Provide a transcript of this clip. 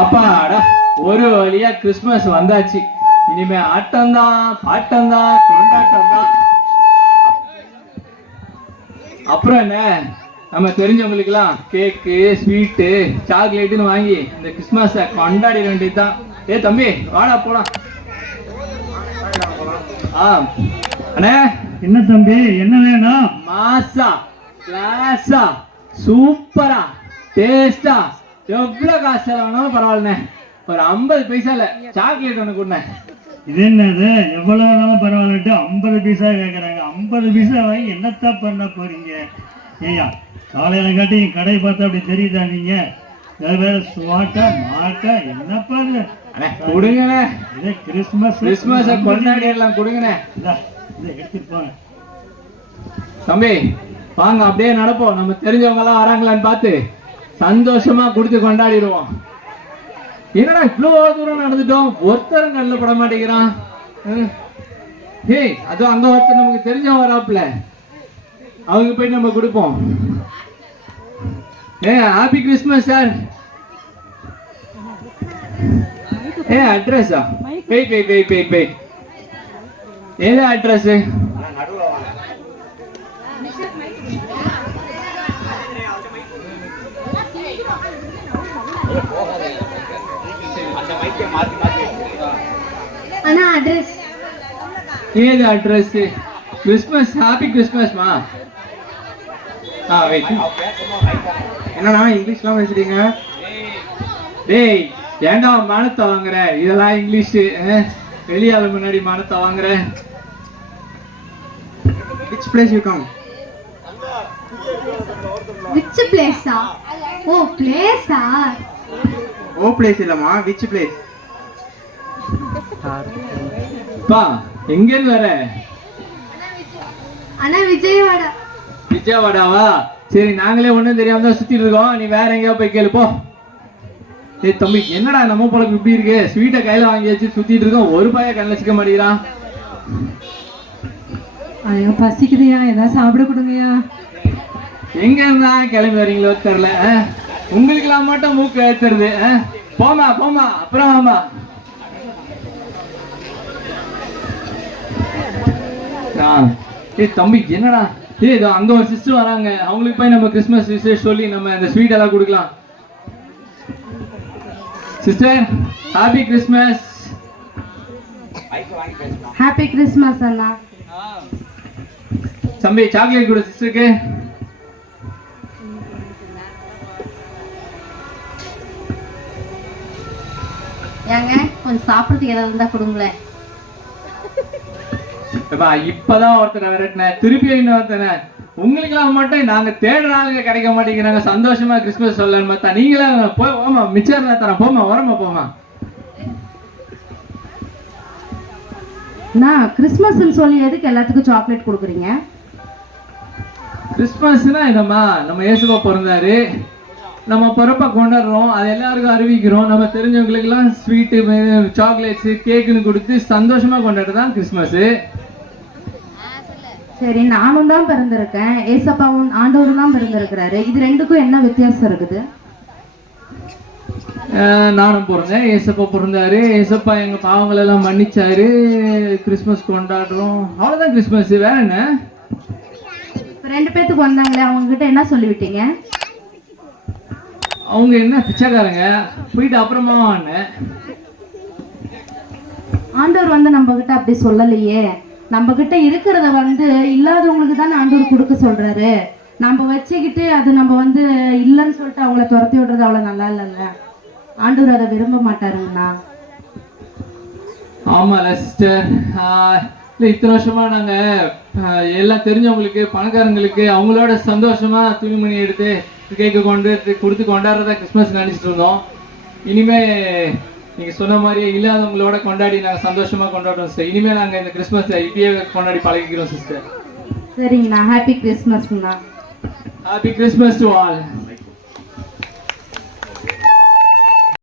அப்பாடா ஒரு வழியா கிறிஸ்மஸ் வந்தாச்சு. இனிமே ஆட்டம்தான் பாட்டம்தான் கொண்டாட்டம்தான். அப்புறம் என்ன? நம்ம தெரிஞ்சவங்களுக்குலாம் கேக்கு ஸ்வீட்டு சாக்லேட்டுன்னு வாங்கி இந்த கிறிஸ்மஸை கொண்டாடிட வேண்டியதுதான். ஏ தம்பி வாடா போலாம். ஆ அண்ணே. என்ன தம்பி என்ன வேணும்? மாசா கிளாஸா சூப்பரா டேஸ்டா. எவ்வளவு காசு செலவானாலும் பரவாயில்லண்ணே. ஒரு ஐம்பது பைசால சாக்லேட் ஒன்று கொடுண்ணே. இது என்னது? எவ்வளவு வேணாலும் பரவாயில்லட்டு ஐம்பது பைசா கேட்குறாங்க ஐம்பது பைசா வாங்கி என்னத்த பண்ண போறீங்க? ஏய்யா காலையில காட்டி கடை பார்த்தா அப்படி தெரியுதா நீங்க? வேற ஸ்வாட்டா மாட்டா என்னப்பா இது கொடுங்கண்ணே. இது கிறிஸ்மஸ் கிறிஸ்மஸை கொண்டாடிடலாம் கொடுங்கண்ணே. எடுத்துட்டு போங்க. தம்பி வாங்க அப்படியே நடப்போம். நம்ம தெரிஞ்சவங்க எல்லாம் வராங்களான்னு பார்த்து. சந்தோஷமா கொடுத்து கொண்டாடிடுவோம். என்னடா இவ்வளோ தூரம் நடந்துட்டோம்? ஒருத்தரும் கண்ணில் பட மாட்டேங்கிறான். ஏய் அதுவும் அங்க ஒருத்தர் நமக்கு தெரிஞ்சவன் வராப்புல. அவங்க போய் நம்ம கொடுப்போம். ஏ ஹாப்பி கிறிஸ்மஸ் சார் ஏ அட்ரஸா wait wait wait wait wait ஏதா அட்ரஸ் அண்ணா அட்ரஸ் ஏது அட்ரஸ் கிறிஸ்மஸ் ஹாப்பி கிறிஸ்மஸ்மா ஆ வெயிட் என்னண்ணா இங்கிலீஷ்லாம் பேசுறீங்க? டேய் ஏன்டா மானத்தை வாங்குற? இதெல்லாம் இங்கிலீஷ் வெளியாள முன்னாடி மானத்தை வாங்குற. Which place you come which பிளேஸா ஓ பிளேஸா ஓ பிளேஸ் இல்லம்மா விச் பிளேஸ் பா எங்கேருந்து வர? அண்ணா விஜயவாடா. விஜயவாடாவா? சரி நாங்களே ஒண்ணும் தெரியாம தான் சுத்திட்டு இருக்கோம். நீ வேற எங்கேயா போய் கேளு போ. ஏய் தம்பி என்னடா நம்ம பழக்கம் இப்படி இருக்கு? ஸ்வீட்டை கையில வாங்கி வச்சு சுத்திட்டு இருக்கோம். ஒரு பாய கண்ணில் சிக்க மாட்டேங்கிறான் ஐயோ பசிக்குதுயா. ஏதாவது சாப்பிட கொடுங்கய்யா. எங்க இருந்தா கிளம்பி வரீங்களோ தெரியல உங்களுக்கெல்லாம் மட்டும் மூக்கு ஏத்துறது? போமா போமா அப்புறம் ஆமா ஏய் தம்பி என்னடா? ஏய் இதோ அங்க ஒரு சிஸ்டர் வராங்க. அவங்களுக்கு போய் நம்ம கிறிஸ்மஸ் விஷயம் சொல்லி நம்ம இந்த ஸ்வீட் எல்லாம் கொடுக்கலாம். Sister happy Christmas happy Christmas அண்ணா. தம்பி சாக்லேட் கொடு சிஸ்டருக்கு ஏங்க கொஞ்சம் சாப்பிட்றதுக்கு ஏதாவது இருந்தா கொடுங்களேன். இப்பதான் ஒருத்தனை விரட்டினேன். திருப்பி இன்னொருத்தனை. உங்களுக்கெல்லாம் மட்டும் நாங்க தேடுற ஆளுங்க கிடைக்க மாட்டேங்கிறாங்க. சந்தோஷமா கிறிஸ்மஸ் சொல்லணும் பார்த்தா நீங்களே போய் போமா மிச்சர் தரேன். போமா வரமா போமா அண்ணா கிறிஸ்மஸ்ன்னு சொல்லி எதுக்கு எல்லாத்துக்கும் சாக்லேட் கொடுக்குறீங்க? கிறிஸ்மஸ்னா இதம்மா நம்ம இயேசுவா பிறந்தாரு. நம்ம பிறப்ப கொண்டாடுறோம் அது எல்லாருக்கும் அறிவிக்கிறோம். நம்ம தெரிஞ்சவங்களுக்கெல்லாம் ஸ்வீட்டு சாக்லேட்ஸ் கேக்குன்னு கொடுத்து சந்தோஷமா கொண்டாடுறது தான் கிறிஸ்மஸ் சரி நானும் தான் பிறந்திருக்கேன். ஏசப்பாவும் ஆண்டவரும் தான் பிறந்திருக்கிறாரு. இது ரெண்டுக்கும் என்ன வித்தியாசம் இருக்குது? நானும் பிறந்தேன். ஏசப்பா பிறந்தாரு. ஏசப்பா எங்க பாவங்கள் எல்லாம் மன்னிச்சாரு. கிறிஸ்மஸ் கொண்டாடுறோம். அவ்வளவுதான் கிறிஸ்மஸ் வேற என்ன? ரெண்டு பேத்துக்கு வந்தாங்களே அவங்க கிட்ட என்ன சொல்லிவிட்டீங்க? அவங்க என்ன பிச்சைக்காரங்க? போயிட்டு அப்புறமா ஆண்டவர் வந்து நம்ம கிட்ட அப்படி சொல்லலையே. நம்ம கிட்ட இருக்கிறத வந்து இல்லாதவங்களுக்கு தானே ஆண்டவர் கொடுக்க சொல்றாரு. நம்ம வச்சுக்கிட்டு அது நம்ம வந்து இல்லைன்னு சொல்லிட்டு அவங்கள துரத்தி விடுறது அவ்வளவு நல்லா இல்லைல்ல? ஆண்டவர் அதை விரும்ப மாட்டாருங்கண்ணா. ஆமால சிஸ்டர் இத்தனை வருஷமா நாங்க எல்லாம் தெரிஞ்சவங்களுக்கு பணக்காரங்களுக்கு அவங்களோட சந்தோஷமா துணிமணி எடுத்து கேக்கு கொண்டு கொடுத்து கொண்டாடுறதா கிறிஸ்மஸ் நினைச்சிட்டு இருந்தோம். இனிமே நீங்க சொன்ன மாதிரியே இல்லாதவங்களோட கொண்டாடி நாங்க சந்தோஷமா கொண்டாடுறோம் சிஸ்டர் இனிமே நாங்க இந்த கிறிஸ்மஸ் இப்படியே கொண்டாடி பழகிக்கிறோம் சிஸ்டர் சரிங்கண்ணா. ஹாப்பி கிறிஸ்மஸ்ங்கண்ணா ஹாப்பி கிறிஸ்மஸ் டு ஆல்